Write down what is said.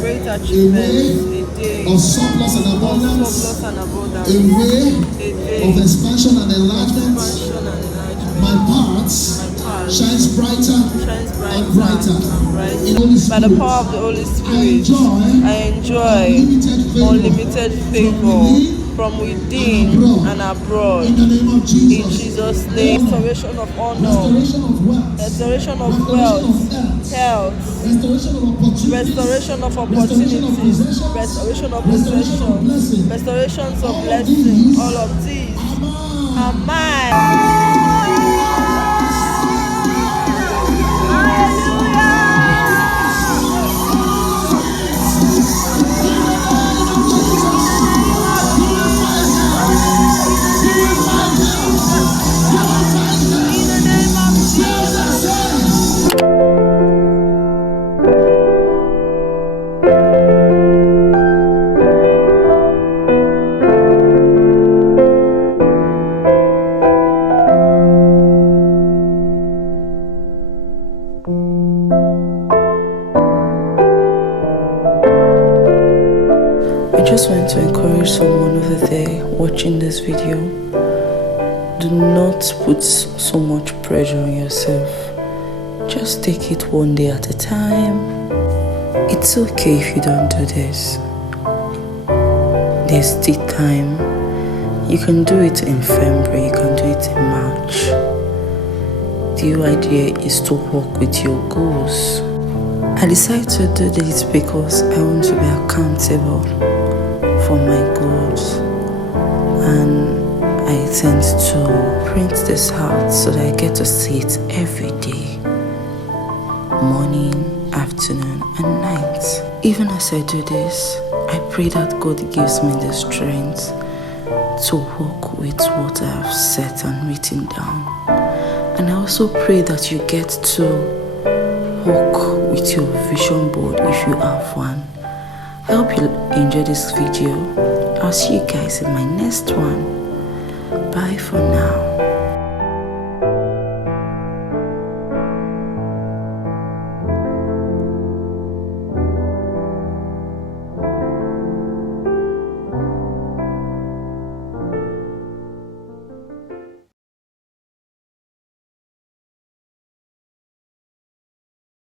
great achievement, a day of surplus and abundance, a way of expansion and enlargement. My parts shines brighter and brighter. By the power of the Holy Spirit, I enjoy unlimited favor from within and abroad. In the name of In Jesus' name, restoration of honor, restoration of wealth, health, restoration of opportunities, restoration of possessions, restorations of blessings, all of these are mine. I just want to encourage someone over there watching this video. Do not put so much pressure on yourself. Just take it one day at a time. It's okay if you don't do this. There's still time. You can do it in February, you can do it in March. The whole idea is to work with your goals. I decided to do this because I want to be accountable for my goals, and I intend to print this out so that I get to see it every day, morning, afternoon, and night. Even as I do this, I pray that God gives me the strength to work with what I have set and written down. And I also pray that you get to work with your vision board if you have one. I hope you enjoy this video. I'll see you guys in my next one. Bye for now.